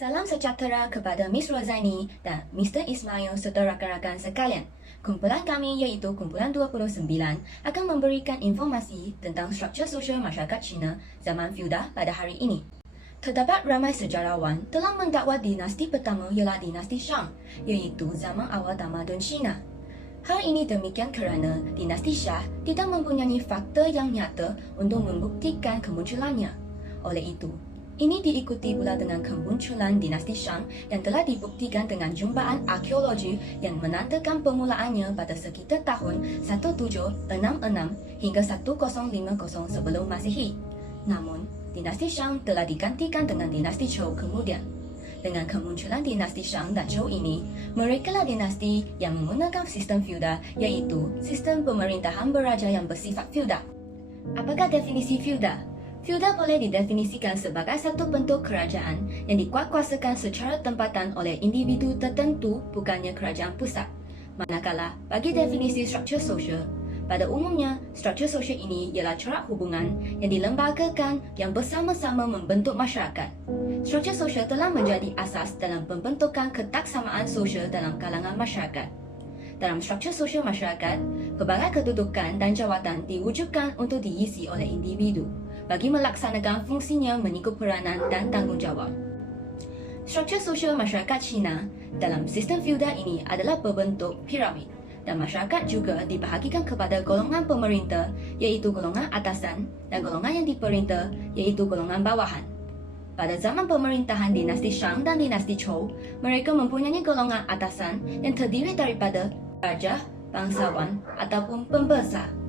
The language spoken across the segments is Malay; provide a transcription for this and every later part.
Salam sejahtera kepada Miss Rozaini dan Mr. Ismail serta rakan-rakan sekalian. Kumpulan kami iaitu Kumpulan 29 akan memberikan informasi tentang struktur sosial masyarakat Cina zaman feudal pada hari ini. Terdapat ramai sejarawan telah mendakwa dinasti pertama ialah dinasti Shang, iaitu zaman awal tamadun Cina. Hal ini demikian kerana dinasti Shah tidak mempunyai fakta yang nyata untuk membuktikan kemunculannya. Oleh itu, ini diikuti pula dengan kemunculan dinasti Shang yang telah dibuktikan dengan jumpaan arkeologi yang menandakan permulaannya pada sekitar tahun 1766 hingga 1050 sebelum Masehi. Namun, dinasti Shang telah digantikan dengan dinasti Zhou kemudian. Dengan kemunculan dinasti Shang dan Zhou ini, merekalah dinasti yang menggunakan sistem feudal iaitu sistem pemerintahan beraja yang bersifat feudal. Apakah definisi feudal? Feudal boleh didefinisikan sebagai satu bentuk kerajaan yang dikuatkuasakan secara tempatan oleh individu tertentu bukannya kerajaan pusat. Manakala, bagi definisi struktur sosial, pada umumnya, struktur sosial ini ialah corak hubungan yang dilembagakan yang bersama-sama membentuk masyarakat. Struktur sosial telah menjadi asas dalam pembentukan ketaksamaan sosial dalam kalangan masyarakat. Dalam struktur sosial masyarakat, pelbagai kedudukan dan jawatan diwujudkan untuk diisi oleh individu bagi melaksanakan fungsinya mengikut peranan dan tanggungjawab. Struktur sosial masyarakat Cina dalam sistem feudal ini adalah berbentuk piramid dan masyarakat juga dibahagikan kepada golongan pemerintah iaitu golongan atasan dan golongan yang diperintah iaitu golongan bawahan. Pada zaman pemerintahan dinasti Shang dan dinasti Zhou, mereka mempunyai golongan atasan yang terdiri daripada raja, bangsawan ataupun pembesar.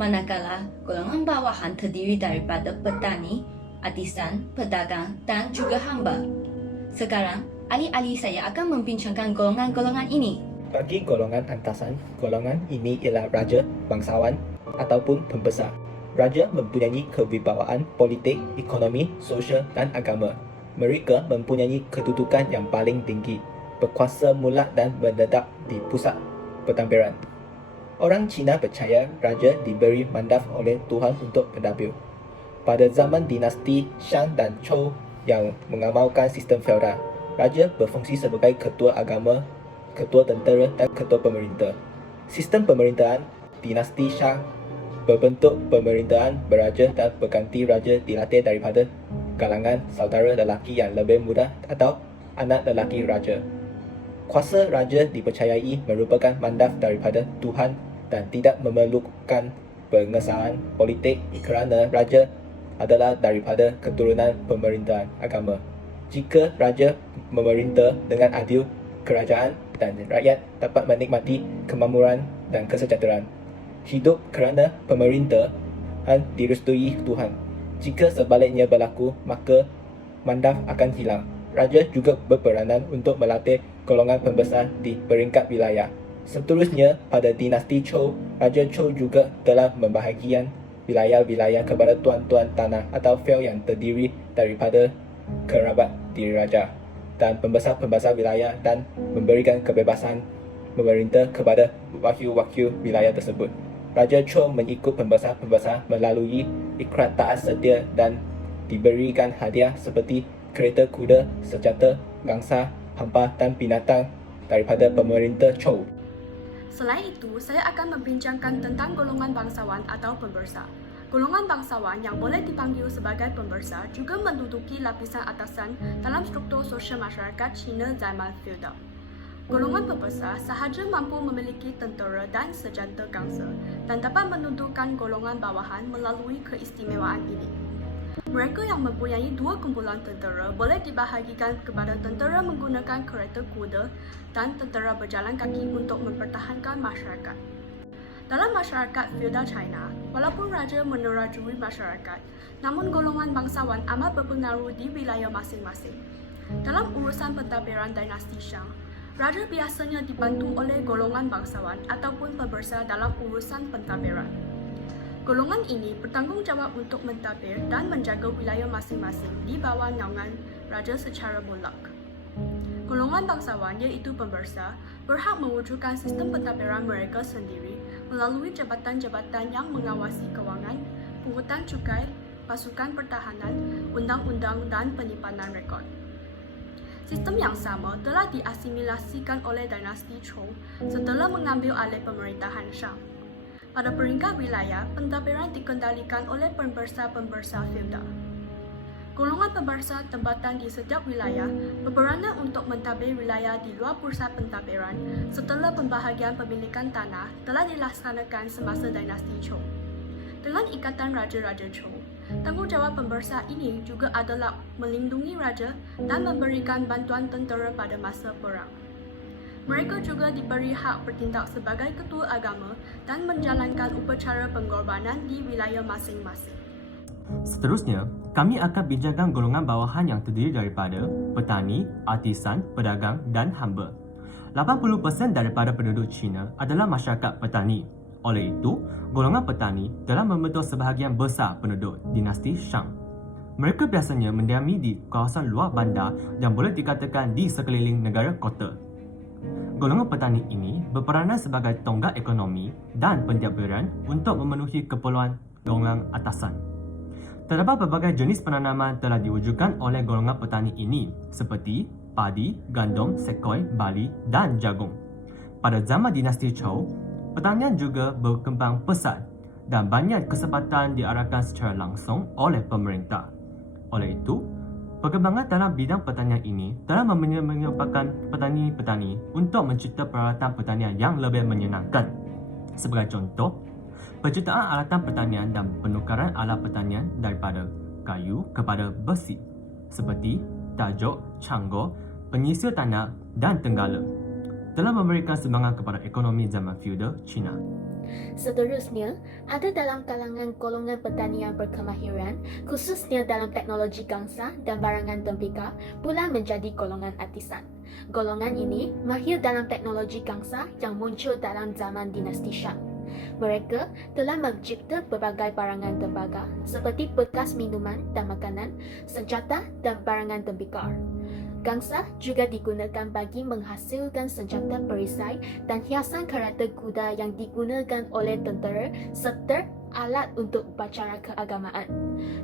Manakala golongan bawahan terdiri daripada petani, artisan, pedagang dan juga hamba. Sekarang, alih-alih saya akan membincangkan golongan-golongan ini. Bagi golongan atasan, golongan ini ialah raja, bangsawan ataupun pembesar. Raja mempunyai kewibawaan politik, ekonomi, sosial dan agama. Mereka mempunyai kedudukan yang paling tinggi, berkuasa mutlak dan menetap di pusat pentadbiran. Orang Cina percaya raja diberi mandat oleh Tuhan untuk pentadbir. Pada zaman dinasti Shang dan Zhou yang mengamalkan sistem feodal, raja berfungsi sebagai ketua agama, ketua tentera dan ketua pemerintah. Sistem pemerintahan dinasti Shang berbentuk pemerintahan beraja dan berganti raja dilatih daripada kalangan saudara lelaki yang lebih muda atau anak lelaki raja. Kuasa raja dipercayai merupakan mandat daripada Tuhan dan tidak memerlukan pengesahan politik kerana raja adalah daripada keturunan pemerintahan agama. Jika raja memerintah dengan adil, kerajaan dan rakyat dapat menikmati kemakmuran dan kesejahteraan. Hidup kerana pemerintahan direstui Tuhan. Jika sebaliknya berlaku, maka mandat akan hilang. Raja juga berperanan untuk melatih golongan pembesar di peringkat wilayah. Seterusnya, pada dinasti Zhou, Raja Zhou juga telah membahagikan wilayah-wilayah kepada tuan-tuan tanah atau feud yang terdiri daripada kerabat diri raja dan pembesar-pembesar wilayah dan memberikan kebebasan memerintah kepada wakil-wakil wilayah tersebut. Raja Zhou mengikut pembesar-pembesar melalui ikrar taat setia dan diberikan hadiah seperti kereta kuda, senjata, gangsa, hampa dan binatang daripada pemerintah Zhou. Selain itu, saya akan membincangkan tentang golongan bangsawan atau pembesar. Golongan bangsawan yang boleh dipanggil sebagai pembesar juga menduduki lapisan atasan dalam struktur sosial masyarakat Cina zaman feudal. Golongan pembesar sahaja mampu memiliki tentera dan senjata gangsa dan dapat menundukkan golongan bawahan melalui keistimewaan ini. Mereka yang mempunyai dua kumpulan tentera boleh dibahagikan kepada tentera menggunakan kereta kuda dan tentera berjalan kaki untuk mempertahankan masyarakat. Dalam masyarakat feudal China, walaupun raja menerajui masyarakat, namun golongan bangsawan amat berpengaruh di wilayah masing-masing. Dalam urusan pentadbiran dinasti Shang, raja biasanya dibantu oleh golongan bangsawan ataupun pembesar dalam urusan pentadbiran. Golongan ini bertanggungjawab untuk mentadbir dan menjaga wilayah masing-masing di bawah naungan raja secara mutlak. Golongan bangsawan iaitu pembesar berhak mewujudkan sistem pentadbiran mereka sendiri melalui jabatan-jabatan yang mengawasi kewangan, pungutan cukai, pasukan pertahanan, undang-undang dan penyimpanan rekod. Sistem yang sama telah diasimilasikan oleh dinasti Zhou setelah mengambil alih pemerintahan Shang. Pada peringkat wilayah, pentadbiran dikendalikan oleh pembersa-pembersa feodal. Golongan pembersa tempatan di setiap wilayah berperanan untuk mentadbir wilayah di luar pusat pentadbiran setelah pembahagian pemilikan tanah telah dilaksanakan semasa dinasti Zhou. Dengan ikatan Raja-Raja Zhou, tanggungjawab pembersa ini juga adalah melindungi raja dan memberikan bantuan tentera pada masa perang. Mereka juga diberi hak bertindak sebagai ketua agama dan menjalankan upacara pengorbanan di wilayah masing-masing. Seterusnya, kami akan bincangkan golongan bawahan yang terdiri daripada petani, artisan, pedagang dan hamba. 80% daripada penduduk China adalah masyarakat petani. Oleh itu, golongan petani telah membentuk sebahagian besar penduduk dinasti Shang. Mereka biasanya mendiami di kawasan luar bandar yang boleh dikatakan di sekeliling negara kota. Golongan petani ini berperanan sebagai tonggak ekonomi dan pentadbiran untuk memenuhi keperluan golongan atasan. Terdapat berbagai jenis penanaman telah diwujudkan oleh golongan petani ini seperti padi, gandum, sekoi, barley dan jagung. Pada zaman dinasti Zhou, pertanian juga berkembang pesat dan banyak kesempatan diarahkan secara langsung oleh pemerintah. Oleh itu, perkembangan dalam bidang pertanian ini telah menyebabkan petani-petani untuk mencipta peralatan pertanian yang lebih menyenangkan. Sebagai contoh, penciptaan alatan pertanian dan penukaran alat pertanian daripada kayu kepada besi seperti tajuk, canggor, penyisir tanah dan tenggala telah memberikan sumbangan kepada ekonomi zaman feudal China. Seterusnya, ada dalam kalangan golongan petani yang berkemahiran, khususnya dalam teknologi gangsa dan barangan tembikar, pula menjadi golongan artisan. Golongan ini mahir dalam teknologi gangsa yang muncul dalam zaman dinasti Shang. Mereka telah mencipta berbagai barangan tembaga seperti bekas minuman dan makanan, senjata dan barangan tembikar. Gangsa juga digunakan bagi menghasilkan senjata perisai dan hiasan kereta kuda yang digunakan oleh tentera serta alat untuk upacara keagamaan.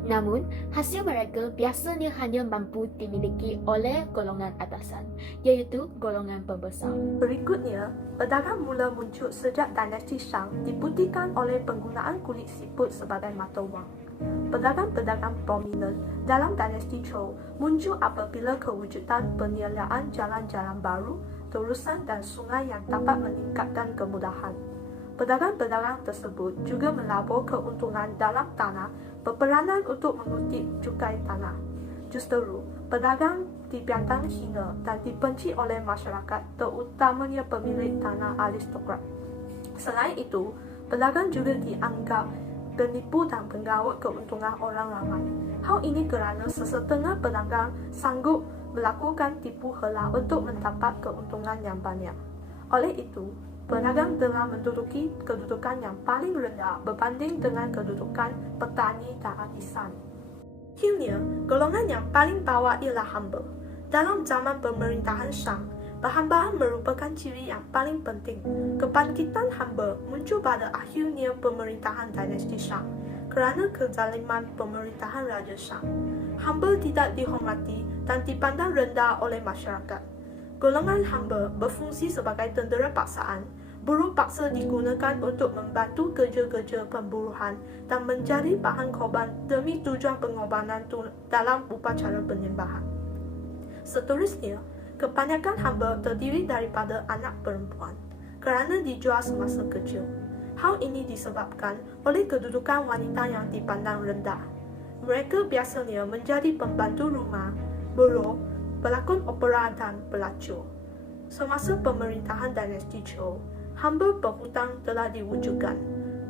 Namun, hasil mereka biasanya hanya mampu dimiliki oleh golongan atasan, iaitu golongan pembesar. Berikutnya, pedagang mula muncul sejak dinasti Shang dibuktikan oleh penggunaan kulit siput sebagai mata wang. Pedagang-pedagang prominent dalam dinasti Zhou muncul apabila kewujudan penyediaan jalan-jalan baru, terusan dan sungai yang dapat meningkatkan kemudahan. Pedagang-pedagang tersebut juga melabur keuntungan dalam tanah berperanan untuk mengutip cukai tanah. Justeru, pedagang dibiarkan hina dan dibenci oleh masyarakat, terutamanya pemilik tanah aristokrat. Selain itu, pedagang juga dianggap penipu dan penggaut keuntungan orang ramai. Hal ini kerana sesetengah pedagang sanggup melakukan tipu hela untuk mendapat keuntungan yang banyak. Oleh itu, pedagang telah menduduki kedudukan yang paling rendah berbanding dengan kedudukan petani dan artisan. Akhirnya, golongan yang paling bawah ialah hamba. Dalam zaman pemerintahan Shang, perhambaan merupakan ciri yang paling penting. Kebangkitan hamba muncul pada akhirnya pemerintahan dinasti Shang kerana kezaliman pemerintahan Raja Shang. Hamba tidak dihormati dan dipandang rendah oleh masyarakat. Golongan hamba berfungsi sebagai tentera paksaan. Buruh paksa digunakan untuk membantu kerja-kerja pemburuhan dan menjadi bahan korban demi tujuan pengorbanan dalam upacara penyembahan. Seterusnya, kebanyakan hamba terdiri daripada anak perempuan kerana dijual semasa kecil. Hal ini disebabkan oleh kedudukan wanita yang dipandang rendah. Mereka biasanya menjadi pembantu rumah, buruh, pelakon opera dan pelacur. Semasa pemerintahan dinasti Zhou, hamba berhutang telah diwujudkan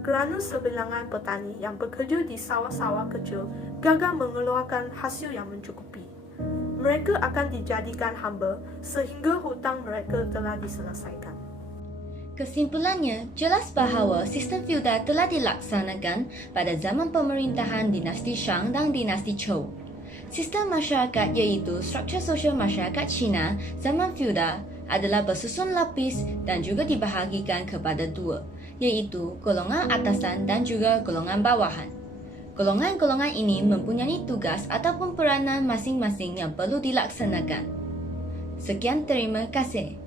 kerana sebilangan petani yang bekerja di sawah-sawah kecil gagal mengeluarkan hasil yang mencukupi. Mereka akan dijadikan hamba sehingga hutang mereka telah diselesaikan. Kesimpulannya, jelas bahawa sistem feudal telah dilaksanakan pada zaman pemerintahan dinasti Shang dan dinasti Zhou. Sistem masyarakat iaitu struktur sosial masyarakat Cina zaman feudal adalah bersusun lapis dan juga dibahagikan kepada dua, iaitu golongan atasan dan juga golongan bawahan. Golongan-golongan ini mempunyai tugas ataupun peranan masing-masing yang perlu dilaksanakan. Sekian terima kasih.